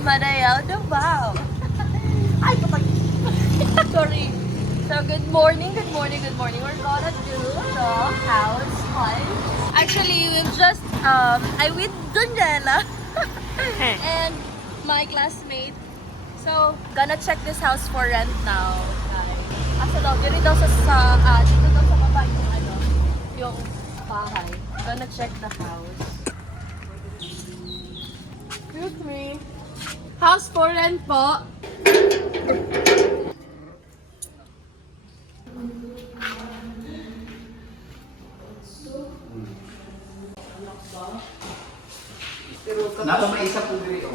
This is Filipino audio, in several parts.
Madayaw Davao. Ay, kapag... Sorry. So, good morning. We're gonna do the house hunt. Actually, we've just, I with Daniela and my classmate. So, gonna check this house for rent now, guys. Asa daw, dito daw dito daw sa baba yung bahay. Gonna check the house. Excuse me. House for rent po. Nasa may isa po diri o.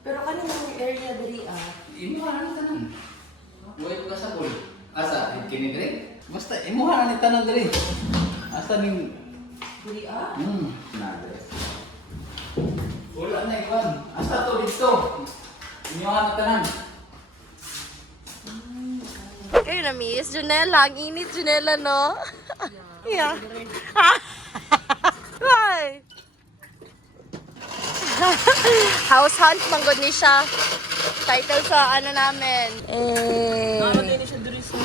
Pero kanina area diri Imuha na ni tanan. Buhay ka sa bol. Asa kini diri? Basta imuha na ni tanan diri. Asa ning diri na diri. Wala na iwan. Asa to dito? Imuha na tanan. Kayo na miss, Junella. Ang init, Junella, no? Yeah. Why? House hunt, manggod ni siya. Title sa ano namin. Nalagay na siya diri sa...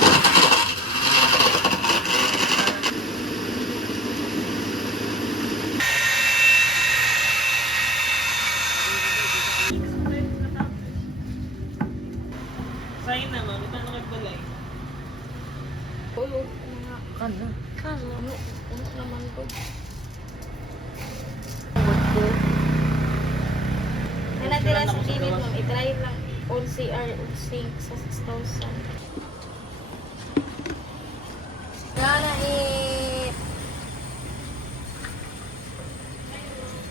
Sa'yo naman, ito na nagbalay. Ano naman ko? May natira sa clinic, ma'am. I-try lang on CR, on sink sa 6,000. Gonna eat.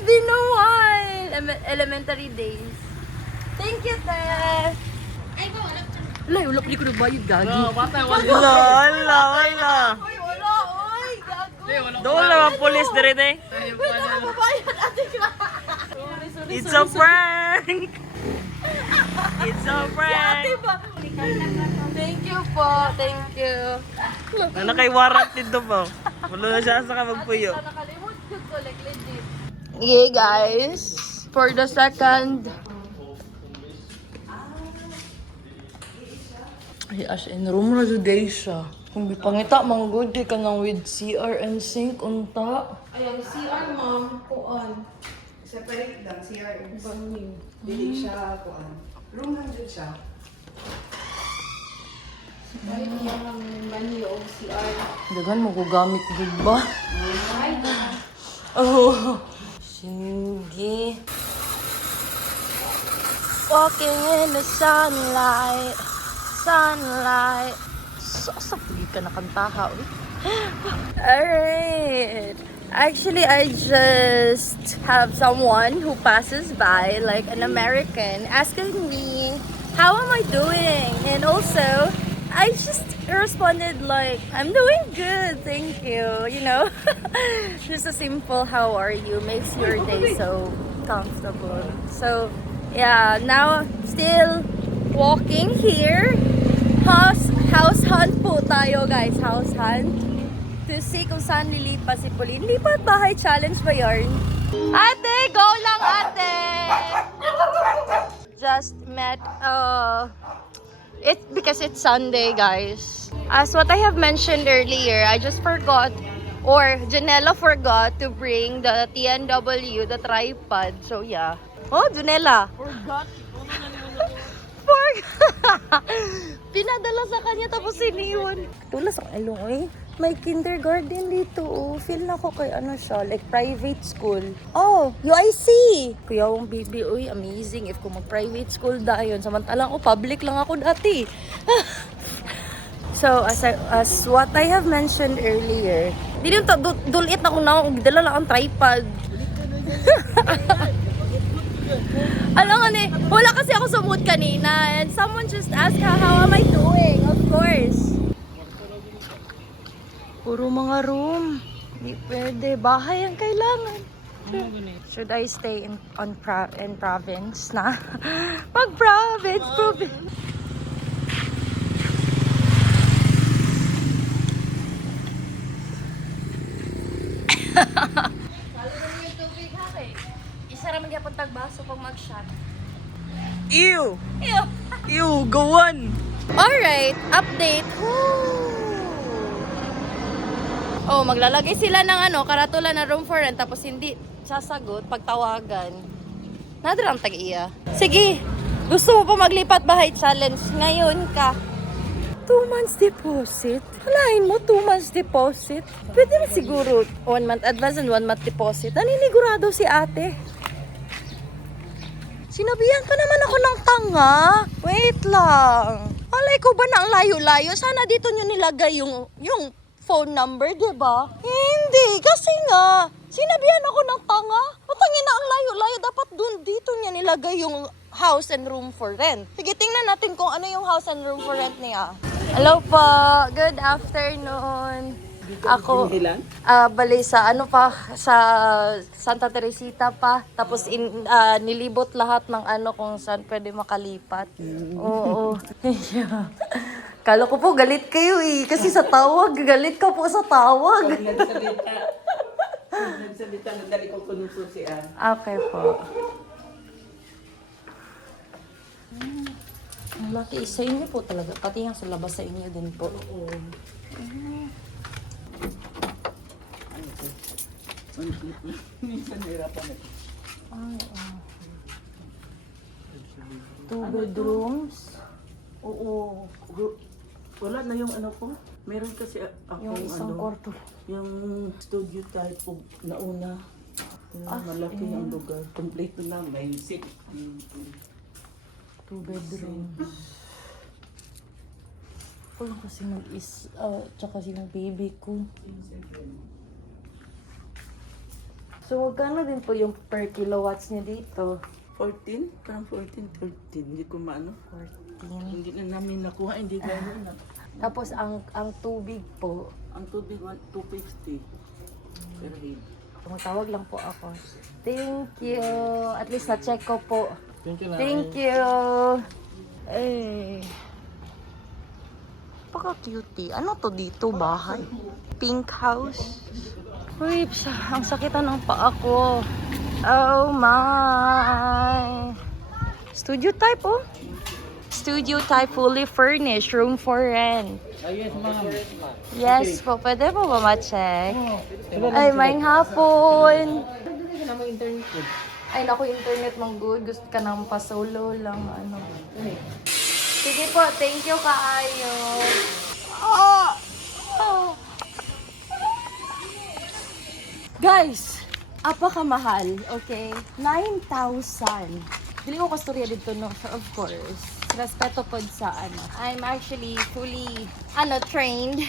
Binuhay! Elementary days. Thank you, Tess. Ay, ba, wala ka. Wala, wala ko di ko nabayad, gagi. Wala. Wala. Uy, wala, oy, gago. Doon lang ang police dire eh. Wala na mabayad, ate ka. Sorry. It's a prank! It's a prank! Ate ba? Thank you po, thank you. Ano kay warrant dito po? Wala na siya sa magpuyo. Nakalimut ko, like legit. Okay, guys. For the second... Ay, as in, room na today siya. Kung pangita, manggod ka nang with CR and sink, unta. Ayan, CR, ma'am. Kuan. Separate lang, CR. Banyo. Dili siya kuan. Room 100 siya. Ay, niya ang banyo o CR. Dagan mo ko gamit, good ba? Ay, Oh, sige. Walking in the sunlight. Sasapili ka na kantaha, uy. Alright. Actually, I just have someone who passes by, like an American, asking me, how am I doing? And also, I just responded like, I'm doing good, thank you, you know? Just a simple, how are you, makes your day so comfortable. So, yeah, now, still walking here. House hunt po tayo, guys. House hunt. To see kung saan lilipat si Pauline. Lipat bahay challenge ba yarn? Ate! Go lang, ate! Just met, because it's Sunday, guys. As what I have mentioned earlier, I just forgot, or Janella forgot to bring the TNW, the tripod. So, yeah. Oh, Janella! Forgot? Pinadala sa kanya tapos iniwan. Tulas ang ilong eh. May kindergarten dito. Oh. Feel na ko kay ano siya, like private school. Oh, UIC! Kuya yung baby, uy, amazing. If kung mag-private school dayon, samantalang ko, public lang ako dati. So, as what I have mentioned earlier, di rin to, dulit na kung dala lang ang tripod. Alam nga ni, wala kasi ako sa mood kanina and someone just asked how am I doing, of course. Puro mga room. Hindi pwede. Bahay ang kailangan. Should I stay in province na? Mag-province. Lalo na yung tubig ha kay. Isa raman gyapon tag baso pag mag-shot. Ew! Ew. Ew, go on! Alright, update. Woo! Oh, maglalagay sila ng karatula na room for rent tapos hindi sasagot pagtawagan. Nadarang tag-iya. Sige, gusto mo pa maglipat bahay challenge ngayon ka. 2 months deposit? Halahin mo, 2 months deposit? Pwede na siguro 1 month advance and 1 month deposit. Naninigurado si ate. Sinabihan pa naman ako ng tanga. Wait lang. Alay ko ba na ang layo-layo? Sana dito nyo nilagay yung phone number, diba? Hindi, kasi nga, sinabihan ako ng tanga. Matangin na ang layo-layo. Dapat dun dito niya nilagay yung house and room for rent. Sige, tingnan natin kung ano yung house and room for rent niya. Hello po. Good afternoon. Ako, bali sa sa Santa Teresita pa. Tapos nilibot lahat ng kung saan pwede makalipat. Oo. Kala ko po galit kayo eh. Kasi sa tawag, galit ka po sa tawag. Nagsalita na dali ko kunusot si Ann. Okay po. Ang laki sa inyo po talaga. Pati yung sa labas sa inyo din po. Minsan nahirapan ito. Ay, 2 bedrooms. Oo. Wala na yung po. Meron kasi ako Yung isang kwarto. yung studio type po nauna. Malaki ang lugar. Complete na may sink. 2 bedrooms. Wala kasi tsaka yung baby ko. So, magkano din po yung per kilowatts niya dito? 14? Parang 14, 13. Hindi ko maano. 14. Hindi na namin nakuha. Hindi gano'n na. Tapos, ang tubig po, Ang tubig, 250 per head. tumutawag lang po ako. Thank you. At least na-check ko po. Thank you, Thank you. Eh. Paka-cutie. Ano to dito? Bahay? Pink house? Uy, ang sakitan ng paa ko. Oh my. Studio type oh. Studio type, fully furnished, room for rent. Yes, ma'am. Yes po, pwede po ba ma-check? Ay, may hapon. Ay, naku, internet mong good. Gusto ka nang pa-solo lang, Sige po, thank you kaayo. Oh! Oh! Guys, apakamahal, okay? 9,000. Dili ko kasturya dito, no? Of course. Respeto po sa I'm actually fully, trained,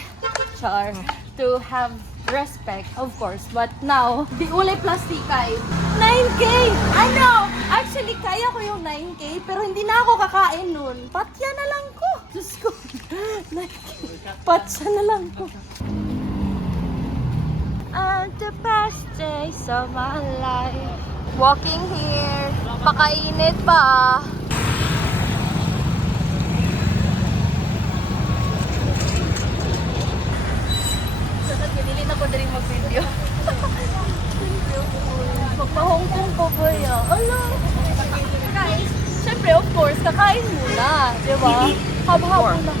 to have respect, of course. But now, di ulay plastikay. 9K! Actually, kaya ko yung 9K, pero hindi na ako kakain nun. Patya na lang ko. Diyos ko. 9K. Patya na lang ko. The best days of my life. Walking here. Pakainit pa. Pinili na ko na rin mag-video. Magpa-Hong Kong po ba yan? Ala! Guys, syempre of course, kakain muna. Diba? Haba-haba na.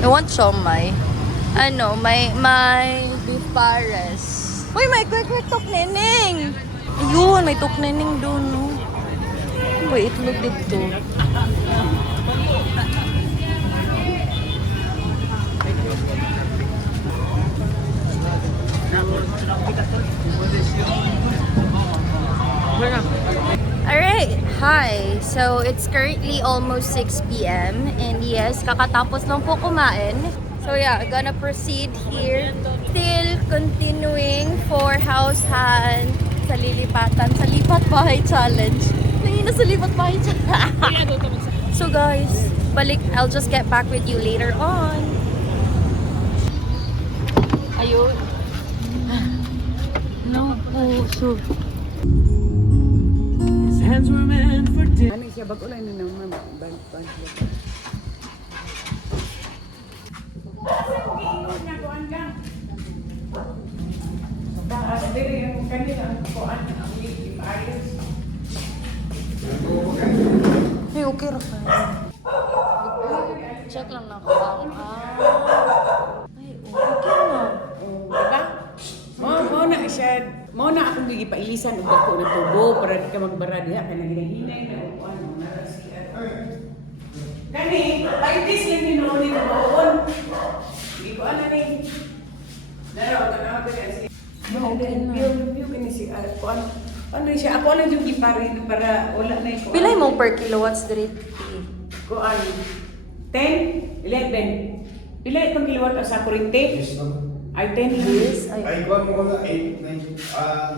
I want siomai. May beef pares. Uy, may quick tok neneng. Ayun, may tok neneng doon, no? Uy, itlog dito. Alright, hi. So, it's currently almost 6 p.m. And yes, kakatapos lang po kumain. So yeah, I'm gonna proceed here. Still continuing for house hunt sa lilipatan, sa lipat bahay challenge. Nangina sa lipat bahay challenge. So guys, I'll just get back with you later on. Ayun. No puso. His hands were meant for Ano siya bago lang na naman kanila ang kuan ang ayos. Hey, okay ra ka. Check lang na ako. Ay, okay na. Diba? Mo na siya. Mo na akong gipailisan og dako na tubo para di ka magbara diha kanang hinahinay na o ano na siya. Kani, 5 days lang tinuon ni baon. Di ko ana ni. Daro tanaw ko kasi. Okay na. Yung kini si kuan. Ano siya? Ako lang yung giparin para wala na iko. Pilay mo per kilowatts diri? Kuan. 10, 11. Pila itong kilowatt sa kuryente? Yes, no. Ay, 10 Yes. Ay, Ay. kuha mo wala, 899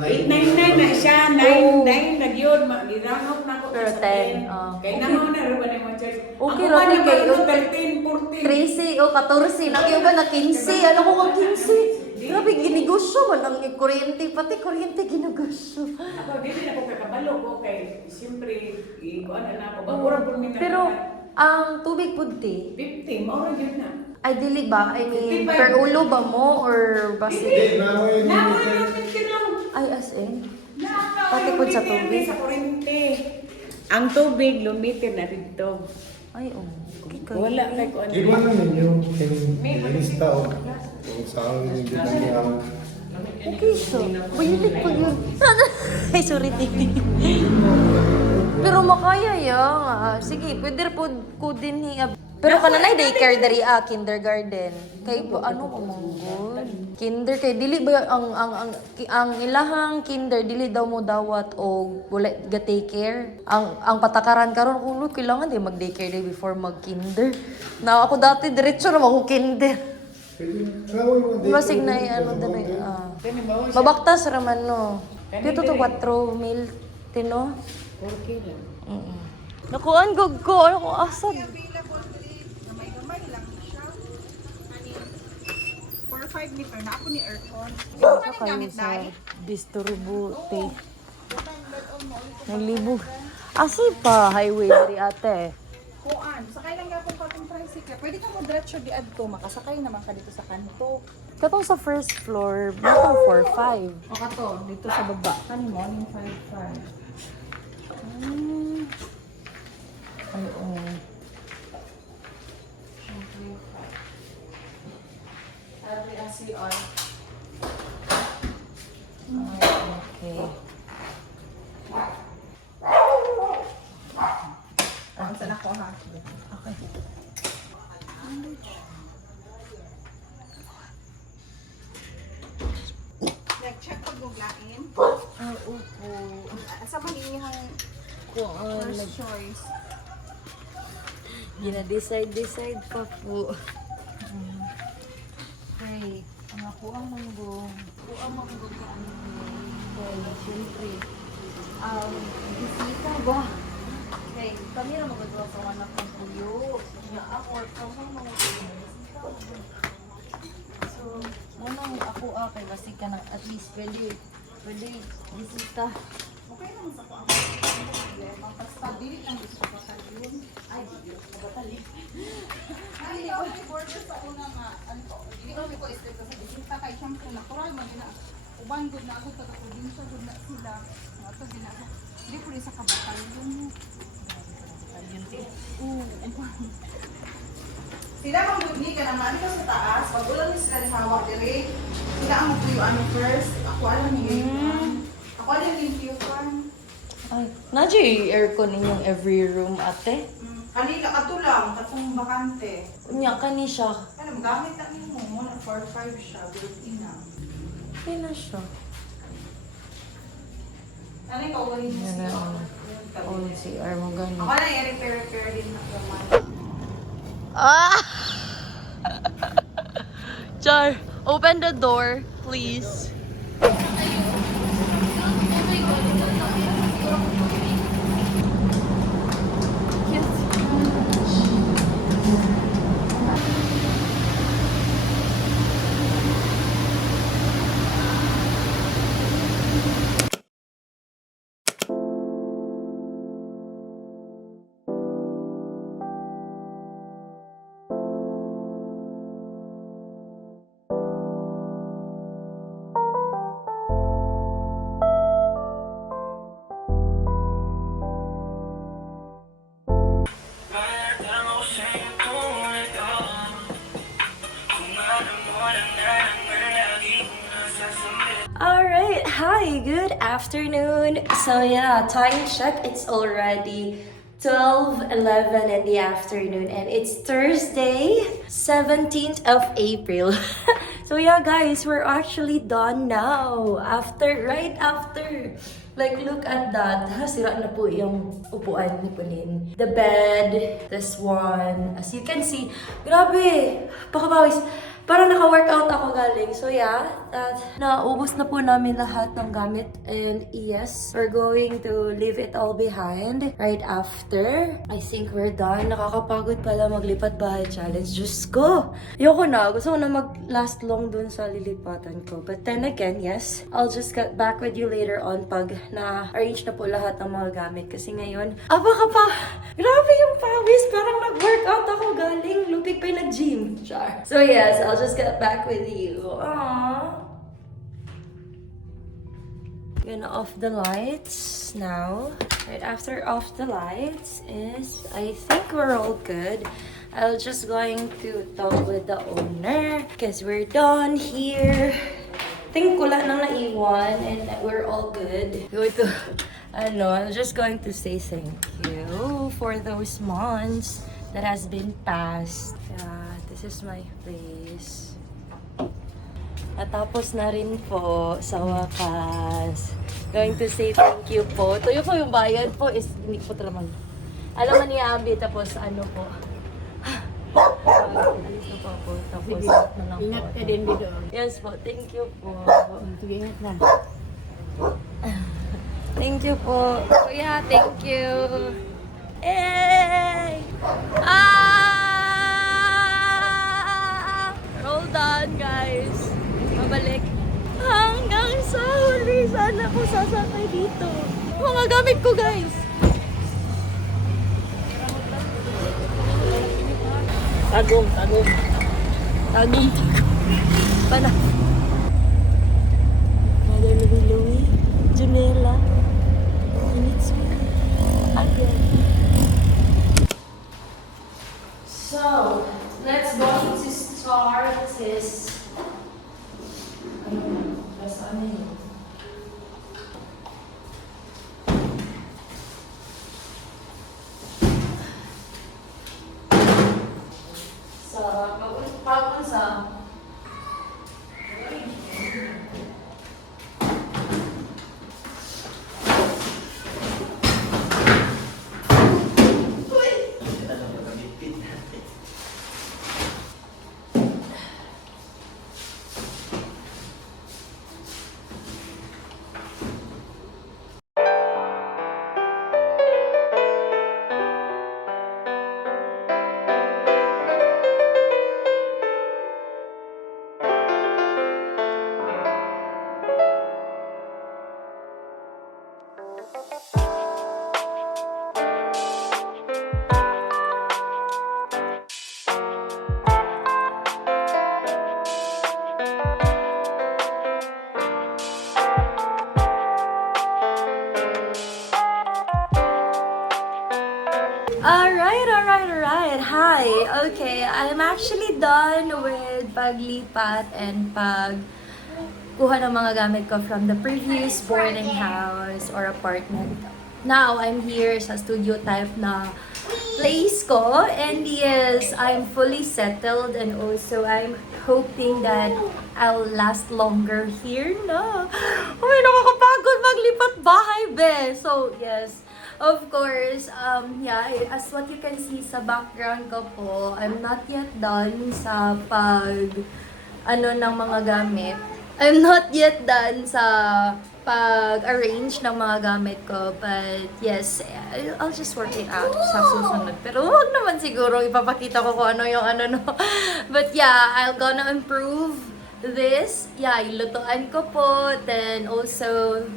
899 na siya, 9 na yun. I-round off na ko Pero sa 10, 10. Kaya naman na rin ba na yung church? Okay, Ako Rocky, pa kayo, naman 13, 14. 13 o 14. Nakiyo ba na 15? Ano ko kang 15? Grabe, ginegosyo man ang kuryente. Pati kuryente ginegosyo. Ako, dito na ako kakabalo ko kay siyempre, kuan na ako. Bagura po nila. Pero, ang tubig pudti, 50, maura yun na. ay dili ba? I mean, 55. per ulo ba mo or basta? Hindi, namoy Naman limited. yung 50 lang. Ay, as in? Nakaw Pati yung po sa limited tubig? Sa kuryente. Ang tubig, lumiter na dito. Ay, oh. Wala kay kuan. Iba na ninyo, yung lista o kung saan yung ginagawa. Okay, so. Pwede pa yun. Ay, sorry, Titi. Pero makaya yan. Sige, pwede po ko din hiya. Pero kananay daycare dari kindergarten. Kay ano ko manggod? Kinder kay dili ba ang ilahang kinder dili daw mo dawat og wala ga take care. Ang patakaran karon kung kailangan di mag daycare day before mag kinder. Na ako dati diretso na ako kinder. Masig na ano dali. Mabaktas raman no. Dito to 4 mil tino. Okay lang. Nakuan gog ko ano ko asad. Gamay-gamay lang siya. Ani 4-5 liter na ako ni aircon. Sa kayo sa distributi. Naglibog. Asi pa highway diri ate. Kuan, sakay lang gyapon ko atong tricycle. Pwede ka mo diretso di adto, makasakay naman ka dito sa kanto. Katong sa first floor, bakong 4-5. O kato, dito sa baba. Kani morning 5-5. Ay, oh. Sabi ang CR. Okay. Saan ako ha? Okay. Nag-check pag guglain. Ah, upo. Asa man inyong Kuan, first choice? gina-decide pa po. Okay. Ang ako ang manggong. Ako ang manggong ka ano. Okay, siyempre. Bisita ba? Okay, kami na magagawa sa anak ng puyo. Kaya ako, from home mga bisita. So, munang ako kay basig ka ng at least pwede bisita. Okay naman sa kuan. Basta dili ang gusto ko ka yun. Ay, di ko batali. Ay, ikaw may border sa una nga. Ano to? Dili ko ko step sa bisita kay syempre natural man na. Uban gud na ako taga probinsya gud na sila. Ato din ako. Dili ko rin sa kabatalyon mo. Sila mang gudni ka naman dito sa taas. Pag ulan ni sila ni hawak dire. Sila ang magtuyo ano first. Ako alam ni Ako alam ni Tiukan. Ay, nadyo yung aircon ninyong every room, ate? Kanila ato lang katong bakante. Unya ka ni siya. Ano gamit na nimo mo na 4-5 siya built-in na. Okay na siya. Ano yung kawain mo Yan siya? na ang old CR mo gani. Ako na i-repair din na naman. Ah! Char, open the door, please. Hi, good afternoon. So yeah, time check, it's already 12:11 in the afternoon and it's Thursday, 17th of April. So yeah, guys, we're actually done now. Right after. Like, look at that. Sira na po yung upuan ni Pauline. The bed, this one. As you can see, grabe, pakabawis. Parang naka-workout ako galing. So yeah, naubos na po namin lahat ng gamit. And yes, we're going to leave it all behind right after. I think we're done. Nakakapagod pala maglipat bahay challenge. Diyos ko! Ayoko na. Gusto ko na mag-last long dun sa lilipatan ko. But then again, yes, I'll just get back with you later on pag na-arrange na po lahat ng mga gamit. Kasi ngayon, grabe yung pawis. Parang nag-workout ako galing. Lupig pa yung nag-gym. Char. So yes, I'll just get back with you. Aww. Gonna off the lights now. Right after off the lights is, I think we're all good. I'm just going to talk with the owner because we're done here. Think wala nang naiwan and we're all good. I'm just going to say thank you for those months that has been passed. This is my place. Natapos na rin po sa wakas. Going to say thank you po. Tuyo po yung bayad po is hindi po talaman. Alam mo ni Abby, tapos ano po. Alis na po ako. Tapos na lang po. Ingat ka din dito. Yes po, thank you po. Sige, ingat na. Thank you po. Kuya, thank you. Hey! Roll done, guys. Mabalik. Hanggang sa huli. Sana po sasakay dito. Mga gamit ko, guys. Tagong. Tagong. Pana. Mother Louie, Junela. And it's me. Again. So, let's go to start this. Pag-unsa. Alright. Hi. Okay, I'm actually done with paglipat and pagkuha ng mga gamit ko from the previous boarding house or apartment. Now, I'm here sa studio type na place ko. And yes, I'm fully settled and also I'm hoping that I'll last longer here na. Uy, nakakapagod maglipat bahay, be. So, yes. Of course, as what you can see sa background ko po, I'm not yet done sa ng mga gamit. I'm not yet done sa pag-arrange ng mga gamit ko. But yes, I'll just work it out sa susunod. Pero wag naman siguro ipapakita ko kung ano yung no. But yeah, I'll gonna improve this. Yeah, ilutuan ko po. Then also,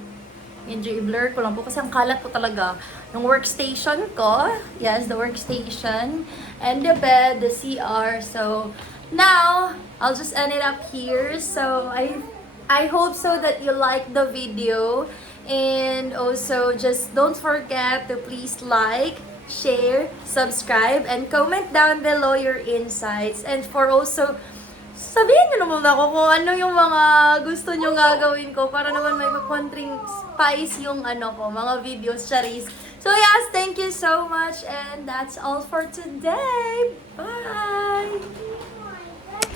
medyo i-blur ko lang po kasi ang kalat po talaga ng workstation ko. Yes, the workstation. And the bed, the CR. So, now, I'll just end it up here. So, I hope so that you like the video. And also, just don't forget to please like, share, subscribe, and comment down below your insights. And for also sabihin nyo naman ako kung ano yung mga gusto nyo gagawin ko para naman may konting spice yung ano ko, mga videos, Charis. So yes, thank you so much and that's all for today. Bye!